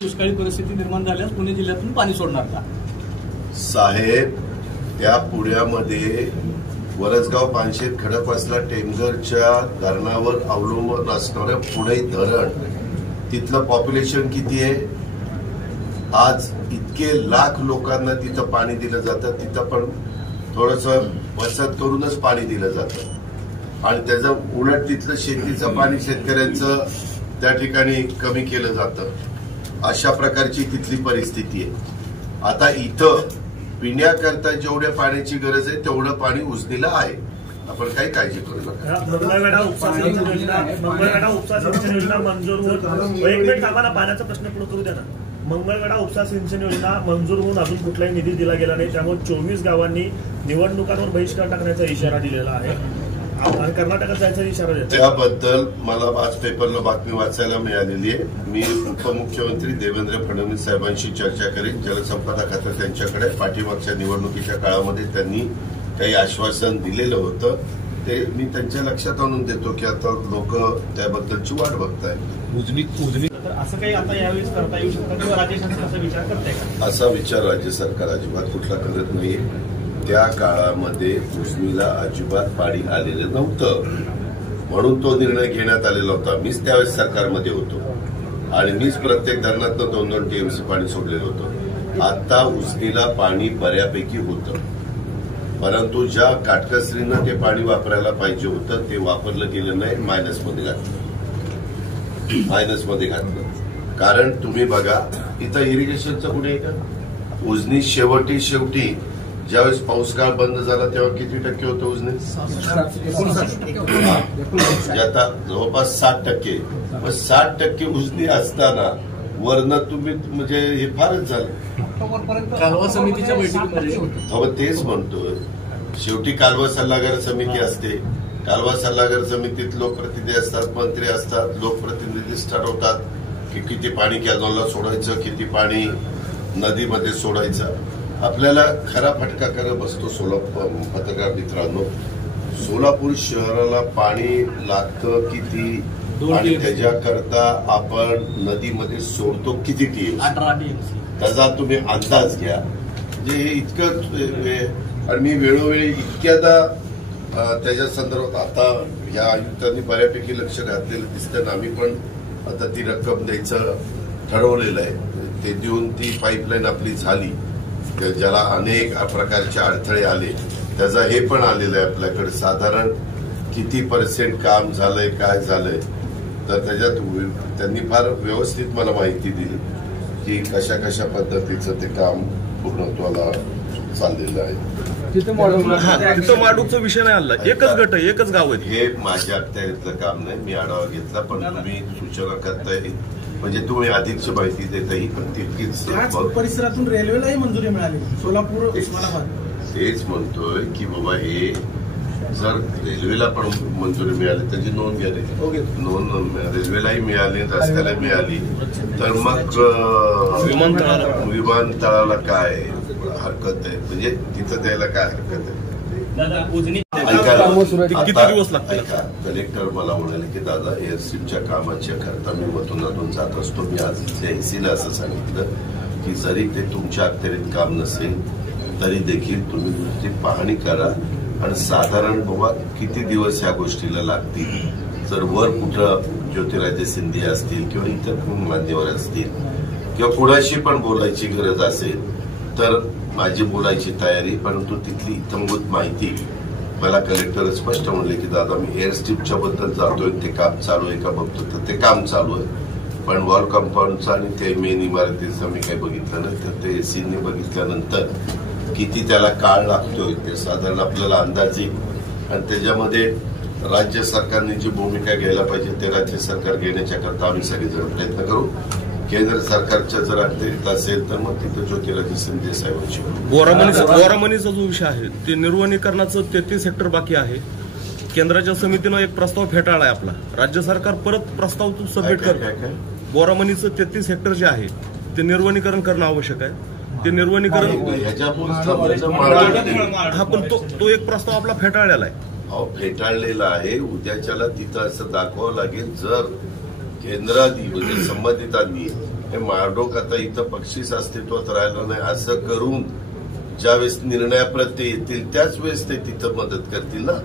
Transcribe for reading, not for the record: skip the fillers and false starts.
दुष्काळी परिस्थिती निर्माण झाल्यास पुणे जिल्ह्यातून पाणी सोडणार का? साहेब, त्या पुण्यामध्ये वरसगाव, पानशेत, खडकवासला, टेमघरच्या धरणावर अवलंबून असणारं पुणे धरण, तिथलं पॉप्युलेशन किती आहे? आज इतके लाख लोकांना तिथं पाणी दिलं जातं. तिथं पण थोडंसं बचत करूनच पाणी दिलं जातं आणि त्याचं उलट तिथलं शेतीचं पाणी शेतकऱ्यांचं त्या ठिकाणी कमी केलं जातं. अशा प्रकारची तिथली परिस्थिती आहे. आता इथं पिण्याकरता जेवढ्या पाण्याची गरज आहे तेवढं पाणी उजनीला आहे. आपण काही काळजी करू नका. मंगळवेढा उपसा सिंचन योजना मंजूर होऊन एक मिनिट आम्हाला पाण्याचा प्रश्न पुढे करू द्या ना. मंगळवेढा उपसा सिंचन योजना मंजूर होऊन अजून कुठलाही निधी दिला गेला नाही. त्यामुळे 24 गावांनी निवडणुकांवर बहिष्कार टाकण्याचा इशारा दिलेला आहे आणि कर्नाटकात जायचा इशारा देतो. त्याबद्दल मला आज पेपरला बातमी वाचायला मिळालेली आहे. मी उपमुख्यमंत्री देवेंद्र फडणवीस साहेबांशी चर्चा करेन. जलसंपदा खातं त्यांच्याकडे पाठीमागच्या निवडणुकीच्या काळामध्ये त्यांनी काही आश्वासन दिलेलं होतं, ते मी त्यांच्या लक्षात आणून देतो की आता लोक त्याबद्दलची वाट बघतायत. उजनी तर असं काही आता यावेळेस करता येऊ शकतं किंवा राज्य शासन असा विचार करताय का? असा विचार राज्य सरकार अजिबात कुठला करत नाहीये. त्या काळामध्ये उजनीला अजिबात पाणी आलेलं नव्हतं म्हणून तो निर्णय घेण्यात आलेला होता. मीच त्यावेळेस सरकारमध्ये होतो आणि मीच प्रत्येक धरणातनं 2-2 TMC पाणी सोडलेलं होतं. आता उजनीला पाणी बऱ्यापैकी होतं, परंतु ज्या काटकसरीनं ते पाणी वापरायला पाहिजे होतं ते वापरलं गेलं नाही. मायनसमध्ये घातलं. कारण तुम्ही बघा, इथं इरिगेशनचं कुठे आहे का? उजनी शेवटी ज्यावेळेस पाऊस काळ बंद झाला तेव्हा किती टक्के होतं उजनी? आता जवळपास 60%. मग 60% उजनी असताना वरनं तुम्ही म्हणजे हे फारच झालं. कालवा समितीच्या बैठकीमध्ये तेच म्हणतोय. शेवटी कालवा सल्लागार समिती असते. कालवा सल्लागार समितीत लोकप्रतिनिधी असतात, मंत्री असतात. लोकप्रतिनिधीच ठरवतात की किती पाणी कॅनॉलला सोडायचं, किती पाणी नदीमध्ये सोडायचं. आपल्याला खरा फटका करत बसतो सोलापूर. पत्रकार मित्रांनो, सोलापूर शहराला पाणी लागतं किती आणि त्याच्याकरता आपण नदीमध्ये सोडतो किती TMC, त्याचा तुम्ही अंदाज घ्या. म्हणजे हे इतकं. आणि मी वेळोवेळी इतक्यादा त्याच्या संदर्भात आता या आयुक्तांनी बऱ्यापैकी लक्ष घातलेलं दिसतं. आम्ही पण आता ती रक्कम द्यायचं ठरवलेलं आहे. ते देऊन ती पाईपलाईन आपली झाली. ज्याला अनेक प्रकारचे अडथळे आले त्याचा हे पण आलेलं आहे आपल्याकडे. साधारण किती % काम झालंय, काय झालंय, तर त्याच्यात त्यांनी फार व्यवस्थित मला माहिती दिली की कशा कशा पद्धतीचं ते काम पूर्णत्वाला चाललेलं आहे. तिथं माडूकचा विषय नाही आला. एकच गट आहे, एकच गाव आहे. हे माझ्या अखत्यारीतलं काम नाही. मी आढावा घेतला, पण तुम्ही सूचना करताय म्हणजे तुम्ही अधिकची माहिती देताही पण तितकीच. परिसरातून रेल्वेलाही मंजुरी मिळाली, सोलापूर उस्मानाबाद. तेच म्हणतोय की बाबा हे जर रेल्वेला पण मंजुरी मिळाली त्याची नोंद घ्यावी. नोंद रेल्वेलाही मिळाली, रस्त्याला मिळाली, तर मग विमानतळाला काय हरकत आहे? म्हणजे तिथं द्यायला काय हरकत आहे? कलेक्टर मला म्हणाले की दादा एअरस्ट्रीपच्या कामाच्या करता मी मधून जात असतो. मी आज एसीला असं सांगितलं की जरी ते तुमच्या अखत्यारीत काम नसेल तरी देखील तुम्ही ती पाहणी करा आणि साधारण बाबा किती दिवस ह्या गोष्टीला लागतील. जर वर कुठं ज्योतिरादित्य सिंधिया असतील किंवा इतर मान्यवर असतील किंवा कुणाशी पण बोलायची गरज असेल तर माझी बोलायची तयारी. परंतु तिथली इतंभूत माहिती मला कलेक्टर स्पष्ट म्हणले की दादा मी एअरस्ट्रीपच्या बद्दल जातोय, ते काम चालू आहे का बघतो, तर ते काम चालू आहे. पण वॉल कंपाऊंडचं आणि ते मेन इमारतीचं मी काही बघितलं नाही. तर ते एसीने बघितल्यानंतर किती त्याला काळ लागतोय ते साधारण आपल्याला अंदाज येईल. आणि त्याच्यामध्ये राज्य सरकारने जी भूमिका घ्यायला पाहिजे ते राज्य सरकार घेण्याच्या करता आम्ही सगळेजण प्रयत्न करू. केंद्र सरकारच्या जर अखत्यारीत असेल तर मग तिथं ज्योतिरादित्य सिंधिया साहेबांशी. बोरामणीचा जो विषय आहे ते निर्वनीकरणाचं 33 हेक्टर बाकी आहे. केंद्राच्या समितीनं एक प्रस्ताव फेटाळला आहे आपला. राज्य सरकार परत प्रस्ताव सबमिट करत. बोरामणीचं 33 हेक्टर जे आहे ते निर्वनीकरण करणं आवश्यक आहे. ते निर्वनीकरण ह्याच्या हा पण तो एक प्रस्ताव आपला फेटाळलेला आहे. फेटाळलेला आहे. उद्याच्याला तिथं असं दाखवावं लागेल जर केंद्रादी म्हणजे संबंधितांनी हे मारडोक आता इथं बक्षीस अस्तित्वात राहिलं नाही असं करून ज्यावेळेस निर्णयाप्रत येतील त्याच वेळेस ते तिथं मदत करतील ना.